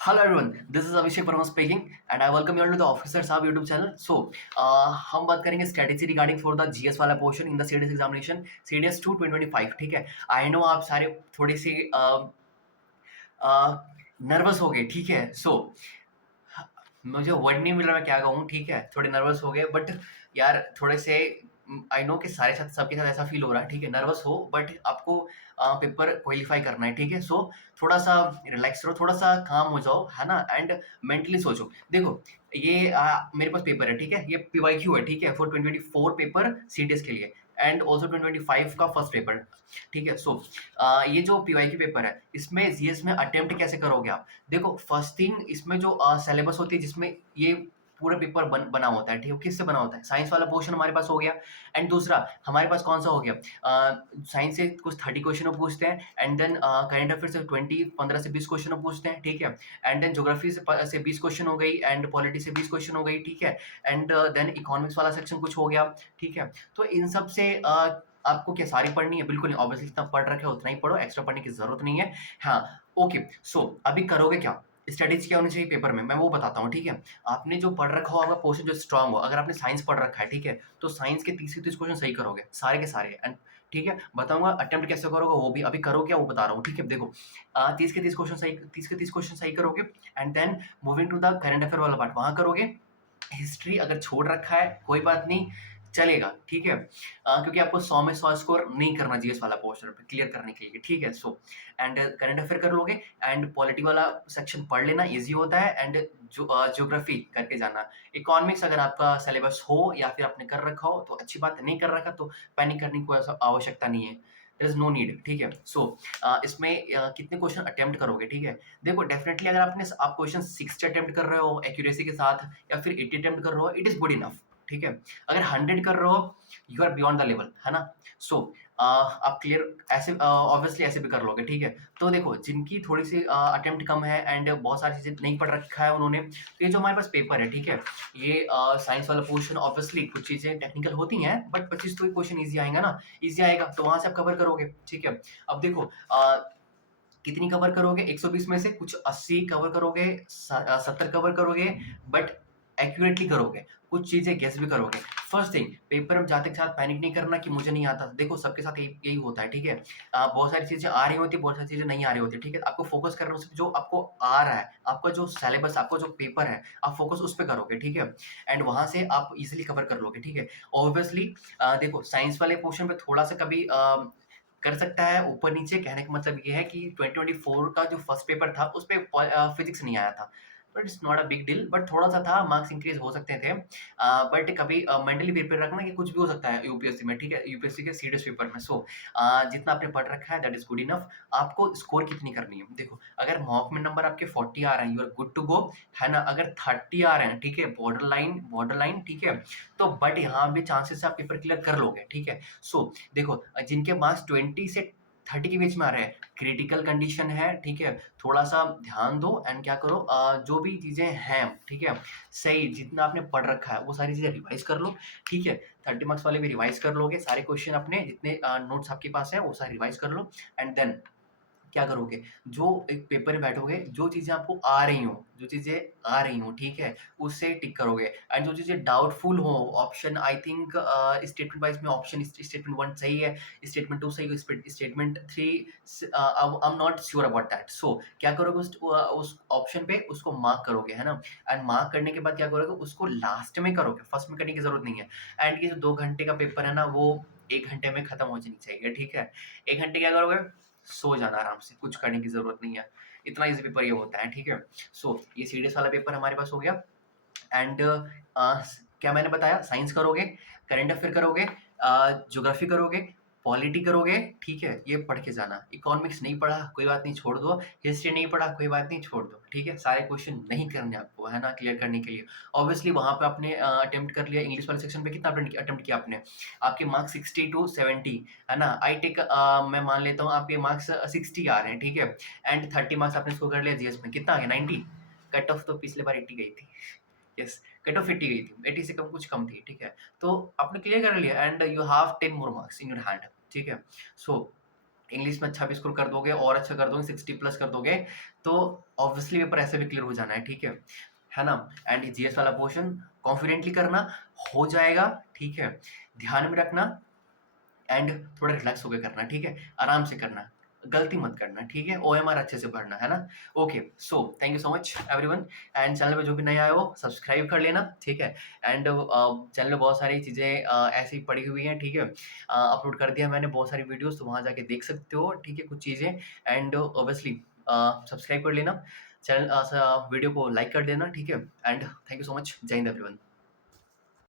Hello everyone, this is Abhishek Verma speaking and I welcome you all to the Officer Saab YouTube channel. So, हम बात करेंगे strategy regarding for the GS वाला portion in the CDS examination CDS 2 2025. ठीक है, I know आप सारे थोड़े से नर्वस हो गए. ठीक है, सो मुझे वर्ड नहीं मिल रहा मैं क्या कहूँ. ठीक है, थोड़े नर्वस हो गए बट यार थोड़े से आई नो कि सारे साथ सबके साथ ऐसा फील हो रहा है. ठीक है, नर्वस हो बट आपको पेपर क्वालिफाई करना है. ठीक है, सो थोड़ा सा रिलैक्स करो, थोड़ा सा काम हो जाओ, है ना. एंड मेंटली सोचो. देखो ये मेरे पास पेपर है. ठीक है, ये पीवाईक्यू है. ठीक है, फॉर 2024 पेपर सीटीएस के लिए एंड ऑल्सो 2025 का फर्स्ट पेपर. ठीक है, सो ये जो पीवाईक्यू पेपर है इसमें जीएस में अटेम्प्ट कैसे करोगे आप. देखो फर्स्ट थिंग इसमें जो सिलेबस होती है जिसमें ये पूरा पेपर बना होता है. ठीक है, किससे बना होता है. साइंस वाला पोर्शन हमारे पास हो गया. एंड दूसरा हमारे पास कौन सा हो गया, साइंस से कुछ 30 क्वेश्चन पूछते हैं एंड देन करंट अफेयर से 15 से 20 क्वेश्चन पूछते हैं. ठीक है, एंड देन ज्योग्राफी से 20 क्वेश्चन हो गई एंड पॉलिटी से 20 क्वेश्चन हो गई. ठीक है, एंड देन इकोनॉमिक्स वाला सेक्शन कुछ हो गया. ठीक है, तो इन सब से आपको क्या सारी पढ़नी है. बिल्कुल नहीं, ऑब्वियसली जितना पढ़ रखे उतना ही पढ़ो, एक्स्ट्रा पढ़ने की जरूरत नहीं है. हाँ, ओके. सो अभी करोगे क्या, स्टडीज क्या होनी चाहिए पेपर में, मैं वो बताता हूँ. ठीक है, आपने जो पढ़ रखा हो आपका पोर्शन जो स्ट्रांग हो, अगर आपने साइंस पढ़ रखा है. ठीक है, तो साइंस के 30 से 30 क्वेश्चन सही करोगे सारे के सारे. एंड ठीक है, बताऊंगा अटेम्प्ट कैसे करोगे वो भी. अभी करो क्या वो बता रहा हूँ. ठीक है, देखो 30 के 30 क्वेश्चन सही, 30 के 30 क्वेश्चन सही करोगे and then moving to the current affair वाला पार्ट वहां करोगे. हिस्ट्री अगर छोड़ रखा है कोई बात नहीं, चलेगा. ठीक है, क्योंकि आपको 100 में 100 स्कोर नहीं करना जीएस वाला पोर्शन पे क्लियर करने के लिए. ठीक है, सो एंड करंट अफेयर कर लोगे एंड पॉलिटी वाला सेक्शन पढ़ लेना, इजी होता है. एंड जो ज्योग्राफी करके जाना. इकोनॉमिक्स अगर आपका सिलेबस हो या फिर आपने कर रखा हो तो अच्छी बात है, नहीं कर रखा तो पैनिक करने की कोई आवश्यकता नहीं है. There is no need. ठीक है, सो इसमें कितने क्वेश्चन अटेम्प्ट करोगे. ठीक है, देखो डेफिनेटली अगर आप क्वेश्चन 60 अटेम्प्ट कर रहे हो एक्यूरेसी के साथ या फिर 80 अटेम्प्ट कर रहे हो, इट इज गुड इनफ. ठीक है, अगर 100 कर रहे हो you are beyond the level, है ना. सो आप क्लियर ऐसे ऑब्वियसली ऐसे भी कर लोगे. ठीक है, तो देखो जिनकी थोड़ी सी अटेम्प्ट कम है एंड बहुत सारी चीजें नहीं पढ़ रखा है उन्होंने, तो ये जो हमारे पास पेपर है. ठीक है, ये साइंस वाला पोर्शन ऑब्वियसली कुछ चीजें टेक्निकल होती हैं बट 25 तो क्वेश्चन ईजी आएगा ना, ईजी आएगा तो वहां से आप कवर करोगे. ठीक है, अब देखो कितनी कवर करोगे, 120 में से कुछ 80 कवर करोगे, 70 कवर करोगे बट एक्यूरेटली करोगे, कुछ चीजें गेस भी करोगे. फर्स्ट थिंग, पेपर में जाते के साथ पैनिक नहीं करना कि मुझे नहीं आता. देखो सबके साथ यही होता है. ठीक है, बहुत सारी चीजें आ रही होती है, बहुत सारी चीजें नहीं आ रही होती. ठीक है, आपको फोकस करना उस पे जो आपको आ रहा है, आपका जो सिलेबस, आपका जो पेपर है, आप फोकस उस पे करोगे. ठीक है, एंड वहां से आप इजिली कवर कर लोगे. ठीक है, ऑब्वियसली देखो साइंस वाले पोर्शन पे थोड़ा सा कभी कर सकता है ऊपर नीचे. कहने का मतलब ये है कि 2024 का जो फर्स्ट पेपर था उस पे फिजिक्स नहीं आया था, but it's not a big deal. But थोड़ा सा था, मार्क्स इंक्रीज हो सकते थे. बट कभी मेंटली प्रिपेयर रखना कि कुछ भी हो सकता है यूपीएससी में. ठीक है, यूपीएससी के सीरियस पेपर में. सो जितना आपने पढ़ रखा है दैट इज गुड इनफ. आपको स्कोर कितनी करनी है. देखो अगर मॉक में नंबर आपके 40 आ रहे हैं you are good to go, है ना. अगर 30 आ रहे हैं, ठीक है, बॉर्डर लाइन. ठीक है, तो बट यहाँ भी चांसेस आप पेपर क्लियर कर लोगे. ठीक है, सो देखो जिनके मार्क्स 20 से 30 के बीच में आ रहे हैं, क्रिटिकल कंडीशन है. ठीक है, थोड़ा सा ध्यान दो एंड क्या करो, जो भी चीजें हैं, ठीक है, सही जितना आपने पढ़ रखा है वो सारी चीजें रिवाइज कर लो. ठीक है, 30 मार्क्स वाले भी रिवाइज कर लोगे, सारे क्वेश्चन अपने जितने नोट्स आपके पास है वो सारे रिवाइज कर लो. एंड देन क्या करोगे, जो एक पेपर में बैठोगे, जो चीजें आपको आ रही हो, जो चीजें आ रही हो, ठीक है, उससे टिक करोगे. एंड जो चीजें डाउटफुल हो, option I think statement wise में ऑप्शन स्टेटमेंट 1 सही है, स्टेटमेंट 2 सही है, statement 3 I am not sure about that. So क्या करोगे, उस ऑप्शन पे उसको मार्क करोगे, है ना. एंड मार्क करने के बाद क्या करोगे, उसको लास्ट में करोगे, फर्स्ट में करने की जरूरत नहीं है. एंड ये जो 2 घंटे का पेपर है ना वो 1 घंटे में खत्म हो जानी चाहिए. ठीक है, 1 घंटे क्या करोगे, सो जाना आराम से, कुछ करने की जरूरत नहीं है. इतना इजी पेपर ये होता है. ठीक है, सो ये सीडीएस वाला पेपर हमारे पास हो गया. एंड क्या मैंने बताया, साइंस करोगे, करंट अफेयर करोगे, ज्योग्राफी करोगे, पॉलिटी करोगे. ठीक है, ये पढ़ के जाना. इकोनॉमिक्स नहीं पढ़ा कोई बात नहीं, छोड़ दो. हिस्ट्री नहीं पढ़ा कोई बात नहीं, छोड़ दो. ठीक है, सारे क्वेश्चन नहीं करने आपको, है ना, क्लियर करने के लिए. ऑब्वियसली वहां पे आपने अटेम्प्ट कर लिया. इंग्लिश वाले सेक्शन पे कितना अटेम्प्ट किया आपने, आपके मार्क्स 60 to 70, है ना. आई टेक मैं मान लेता हूँ आपके मार्क्स 60 आ रहे हैं. ठीक है, एंड 30 मार्क्स आपने स्कोर कर लिया जीएस में, कितना आ गया 90. कट ऑफ तो पिछले बार 80 गई थी. यस, कट ऑफ 80 गई थी, 80 से कम कुछ कम थी. ठीक है, तो आपने क्लियर कर लिया and you have 10 more marks in your hand. ठीक है, सो इंग्लिश में अच्छा भी स्कोर कर दोगे और अच्छा कर दोगे 60 प्लस कर दोगे तो ऑब्वियसली पेपर ऐसे भी क्लियर हो जाना है, ठीक है ना? एंड जीएस वाला पोर्शन कॉन्फिडेंटली करना, हो जाएगा, ठीक है? ध्यान में रखना एंड थोड़ा रिलैक्स होके करना, ठीक है? आराम से करना, गलती मत करना, ठीक है? ओएमआर अच्छे से पढ़ना, है ना? Okay, so thank you so much everyone and channel पे जो भी नया आया हो सब्सक्राइब कर लेना, ठीक है? एंड चैनल में बहुत सारी चीज़ें ऐसे ही पड़ी हुई हैं, ठीक है? अपलोड कर दिया मैंने बहुत सारी वीडियोज़ तो वहाँ जाके देख सकते हो, ठीक है? कुछ चीज़ें एंड ऑब्वियसली सब्सक्राइब कर लेना, चैनल वीडियो को लाइक कर देना, ठीक है? And thank you so much, जय हिंद एवरीवन।